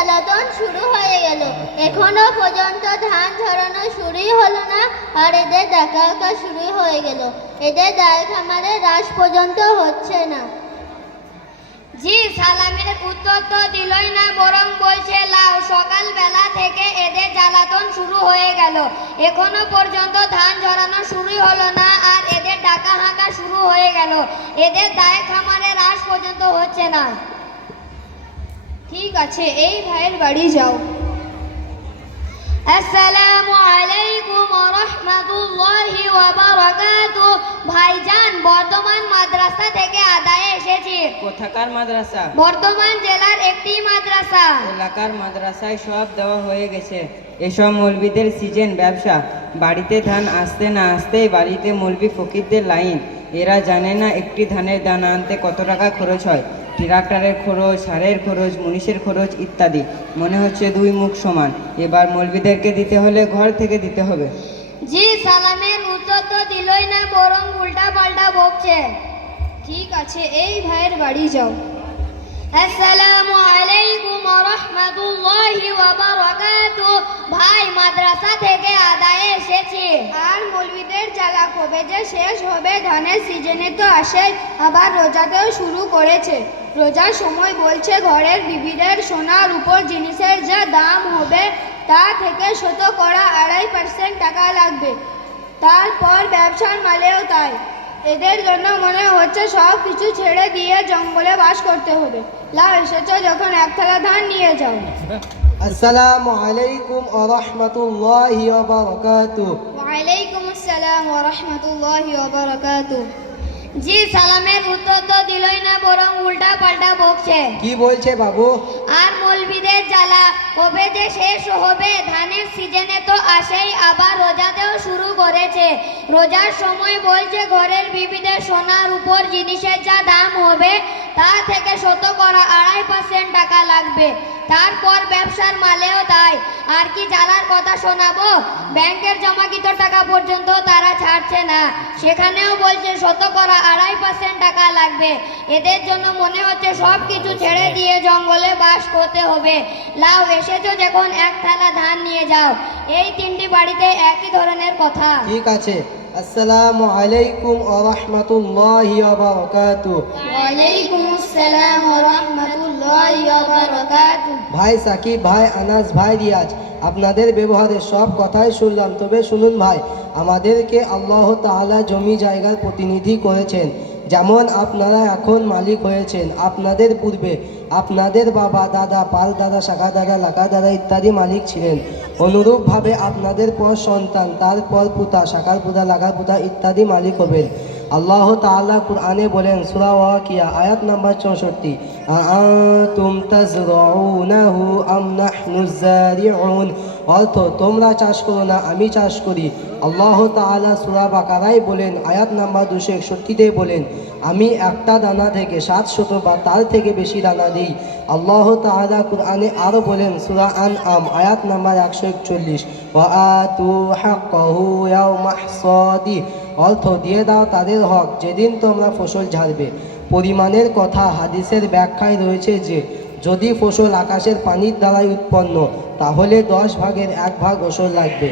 জ্বালাতন শুরু হয়ে গেল। এখনো পর্যন্ত ধান ঝরানো শুরুই হলো না, আর এদের ডাকা হাঁকা শুরুই হয়ে গেল। এদের দায় খামারে রাস পর্যন্ত হচ্ছে না। জি, সালামের উত্তর তো দিলই না, বরং বলছে লাও সকালবেলা থেকে এদের জ্বালাতন শুরু হয়ে গেল। এখনো পর্যন্ত ধান ঝরানো শুরুই হলো না, আর এদের ডাকা হাঁকা শুরু হয়ে গেল। এদের দায় খামারে রাস পর্যন্ত হচ্ছে না। ঠিক আছে, এই ভাইয়ের বাড়ি যাও। আসসালামু আলাইকুম ওয়া রাহমাতুল্লাহি ওয়া বারাকাতুহু। ভাইজান, বর্ধমান মাদ্রাসা থেকে আদায়ে এসেছি। কোথাকার মাদ্রাসা? বর্ধমান জেলার একটি মাদ্রাসা। এলাকার মাদ্রাসায় সব দেওয়া হয়ে গেছে। এসব মৌলবীদের সিজন ব্যবসা। বাড়িতে ধান আসতে না আসতেই বাড়িতে মৌলবী ফকিরদের লাইন। এরা জানে না একটি ধানের দানা আনতে কত টাকা খরচ হয়। ট্রাক্টরের খরচ, সারের খরচ, মুনিশের খরচ ইত্যাদি। মনে হচ্ছে দুই মুখ সমান। এবার মৌলবীদেরকে দিতে হলে ঘর থেকে দিতে হবে। জি, সালামের উত্তর তো দিলই না, বরং উল্টা পাল্টা বকছে। ঠিক আছে, এই ভাইয়ের বাড়ি যাও। আসসালামু আলাইকুম ওয়া রাহমাতুল্লাহি ওয়া বারাকাতুহু। ভাই, মাদ্রাসা থেকে আদায়ে এসেছি। আর মৌলবীদের জ্বালা কবে যে শেষ হবে? ধানের সিজনে তো আসে, আবার রোজাতেও শুরু করেছে। রোজার সময় বলছে ঘরের বিবিদের সোনার উপর জিনিসের যা দাম হবে তা থেকে 2.5% টাকা লাগবে। তারপর ব্যবসার মালেও তাই। এদের জন্য মনে হচ্ছে সব কিছু ছেড়ে দিয়ে জঙ্গলে বাস করতে হবে। লাও এসেছো যখন, এক থালা ধান নিয়ে যাও। আসসালামু আলাইকুম ওয়া রাহমাতুল্লাহি ওয়া বারাকাতুহু। ওয়ালাইকুম আসসালাম ওয়া রাহমাতুল্লাহি ওয়া বারাকাতুহু। জি, সালামের উত্তর তো দিলই না, বরং উল্টা পাল্টা বকছে। কি বলছে বাবু? আর মৌলবীদের জ্বালা কবে যে শেষ হবে? ধানের সিজনে তো আসেই, আবার রোজাতেও শুরু করেছে। রোজার সময় বলছে ঘরের বিবিদের সোনার উপর জিনিসের যা দাম হবে তা থেকে 2.5% টাকা লাগবে। তারপর ব্যবসার মালেও তাই। আর কি জ্বালার কথা শোনাবো? ব্যাংকের জমাকৃত টাকা পর্যন্ত তারা ছাড়ছে না, সেখানেও বলছে 2.5% টাকা লাগবে। এদের জন্য মনে হচ্ছে সব কিছু ছেড়ে দিয়ে জঙ্গলে বাস করতে হবে। লাও এসেছো যখন, এক থালা ধান নিয়ে যাও। এই তিনটি বাড়িতে একই ধরনের কথা। ঠিক আছে। আসসালামু আলাইকুম ওয়া রাহমাতুল্লাহি ওয়া বারাকাতুহু। ওয়ালাইকুম আসসালাম ওয়া রাহমাতুল্লাহি ওয়া বারাকাতুহু। ভাই সাকিব, ভাই আনাস, ভাই রিয়াজ, আপনাদের ব্যবহারের সব কথাই শুনলাম। তবে শুনুন ভাই, আমাদেরকে আল্লাহ তাআলা জমি জায়গার প্রতিনিধি করেছেন। যেমন আপনারা এখন মালিক হয়েছেন, আপনাদের পূর্বে আপনাদের বাবা, দাদা, পাল দাদা, শাখা দাদা, লাকা দাদা ইত্যাদি মালিক ছিলেন। অনুরূপভাবে আপনাদের পর সন্তান, তারপর পুতা, শাখার পুতা, লাকার পুতা ইত্যাদি মালিক হবেন। আল্লাহ তাআলা কুরআনে বলেন, সূরা ওয়াকিয়া আয়াত নাম্বার 64, আআনতুম তাজরাউনাহু আম নাহনুজ জারিউন। অর্থ, তোমরা চাষ করো না, আমি চাষ করি। আল্লাহ তাআলা সূরা বাকারায় বলেন, আয়াত নাম্বার 261-তে বলেন, আমি একটা দানা থেকে 700 বা তার থেকে বেশি দানা দিই। আল্লাহ তাআলা কুরআনে আরও বলেন, সূরা আনআম আয়াত নাম্বার 141, ওয়া আতু হাক্কাহু ইয়াওমা হাসাদিহি। অর্থ, দিয়ে দাও তাদের হক যেদিন তোমরা ফসল ঝাড়বে। পরিমাণের কথা হাদিসের ব্যাখ্যায় রয়েছে যে যদি ফসল আকাশের পানির দ্বারাই উৎপন্ন তাহলে 10 ভাগের 1 ভাগ ওষুধ লাগবে,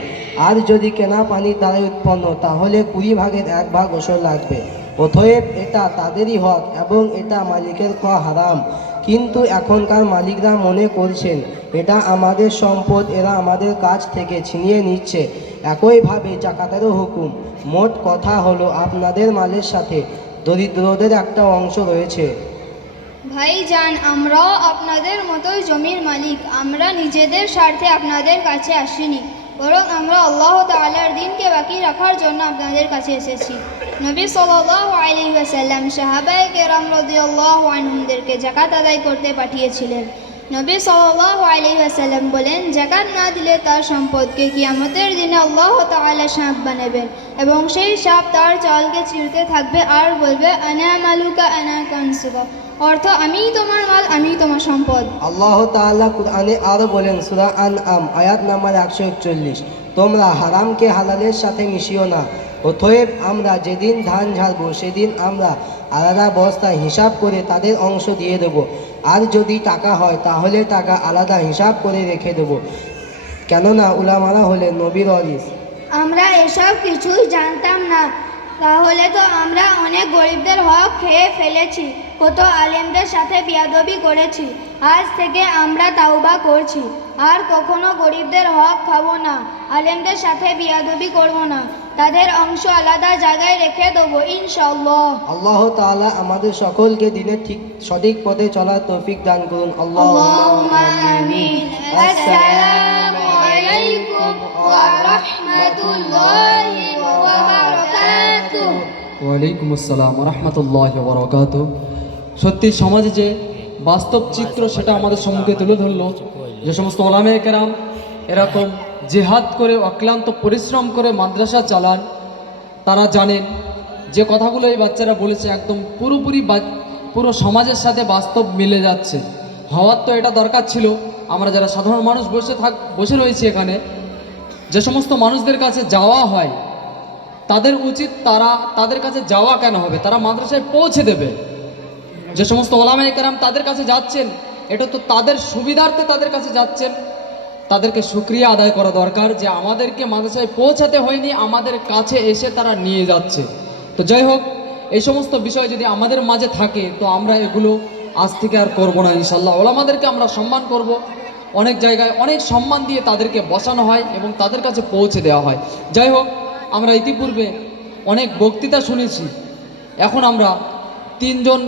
আর যদি কেনা পানির দ্বারাই উৎপন্ন তাহলে 20 ভাগের 1 ভাগ ওষুধ লাগবে। অতএব এটা তাদেরই হক এবং এটা মালিকের খাওয়া হারাম। কিন্তু এখনকার মালিকরা মনে করছেন এটা আমাদের সম্পদ, এরা আমাদের কাছ থেকে ছিনিয়ে নিচ্ছে। একইভাবে জাকাতেরও হুকুম। মোট কথা হলো আপনাদের মালের সাথে দরিদ্রদের একটা অংশ রয়েছে। ভাইজান, আমরাও আপনাদের মতোই জমির মালিক। আমরা নিজেদের স্বার্থে আপনাদের কাছে আসিনি, বরং আমরা আল্লাহ তাআলার দ্বীনকে বাকি রাখার জন্য আপনাদের কাছে এসেছি। নবী সাল্লাল্লাহু আলাইহি ওয়াসাল্লাম সাহাবায়ে কেরাম রাদিয়াল্লাহু আনহুমদেরকে যাকাত আদায় করতে পাঠিয়েছিলেন। নবী সাল্লাল্লাহু আলাইহি ওয়াসাল্লাম বলেন, যাকাত না দিলে তার সম্পদকে কিয়ামতের দিনে আল্লাহ তাআলা সাপ বানাবেন এবং সেই সাপ তার চালকে ছিঁড়তে থাকবে আর বলবে, আনা মালুকা আনা কানসুকা। অর্থ, আমিই তোমার মাল, আমিই তোমার সম্পদ। আল্লাহ তাআলা কুরআনে আরও বলেন, সূরা আনআম আয়াত নাম্বার 141, তোমরা হারামকে হালালের সাথে মিশিও না। অতএব আমরা যেদিন ধান ঝাড়ব সেদিন আমরা আলাদা বস্তায় হিসাব করে তাদের অংশ দিয়ে দেব। আর যদি টাকা হয় তাহলে টাকা আলাদা হিসাব করে রেখে দেব, কেননা উলামারা হলেন নবীর ওয়ারিস। আমরা এসব কিছুই জানতাম না, তাহলে তো আমরা অনেক গরিবদের হক খেয়ে ফেলেছি, কত আলেমদের সাথে বিয়াদবি করেছি। আজ থেকে আমরা তাওবা করছি, আর কখনো গরিবদের হক খাবো না, আলেমদের সাথে বিয়াদবি করব না, তাদের অংশ আলাদা জায়গায় রেখে দেবো ইনশাআল্লাহ। আল্লাহ তাআলা আমাদের সকলকে দিনের ঠিক সঠিক পথে চলার তৌফিক দান করুন। আল্লাহুম্মা আমিন। আসসালামু আলাইকুম ওয়া রাহমাতুল্লাহি ওয়া বারাকাতুহু। ওয়ালাইকুম আসসালাম রহমতুল্লাহ বরকাত। সত্যি সমাজে যে বাস্তব চিত্র সেটা আমাদের সম্মুখে তুলে ধরলো। যে সমস্ত ওলামায়ে কেরাম এরকম জেহাদ করে অক্লান্ত পরিশ্রম করে মাদ্রাসা চালান, তারা জানেন যে কথাগুলো এই বাচ্চারা বলেছে একদম পুরোপুরি পুরো সমাজের সাথে বাস্তব মিলে যাচ্ছে। হওয়ার তো এটা দরকার ছিল। আমরা যারা সাধারণ মানুষ বসে রয়েছি এখানে, যে সমস্ত মানুষদের কাছে যাওয়া হয় তাদের উচিত তাদের কাছে যাওয়া কেন হবে, তারা মাদ্রাসায় পৌঁছে দেবে। যে সমস্ত ওলামায়ে কেরাম তাদের কাছে যাচ্ছেন, এটা তো তাদের সুবিধার্থে তাদের কাছে যাচ্ছেন, তাদেরকে শুকরিয়া আদায় করা দরকার যে আমাদেরকে মাদ্রাসায় পৌঁছাতে হয়নি, আমাদের কাছে এসে তারা নিয়ে যাচ্ছে। তো যাই হোক, এই সমস্ত বিষয় যদি আমাদের মাঝে থাকে তো আমরা এগুলো আজ থেকে আর করবো না ইনশাল্লাহ। ওলামাদেরকে আমরা সম্মান করব, অনেক জায়গায় অনেক সম্মান দিয়ে তাদেরকে বসানো হয় এবং তাদের কাছে পৌঁছে দেওয়া হয়। যাই হোক, আমরা ইতিপূর্বে অনেক বক্তৃতা শুনেছি, এখন আমরা তিনজন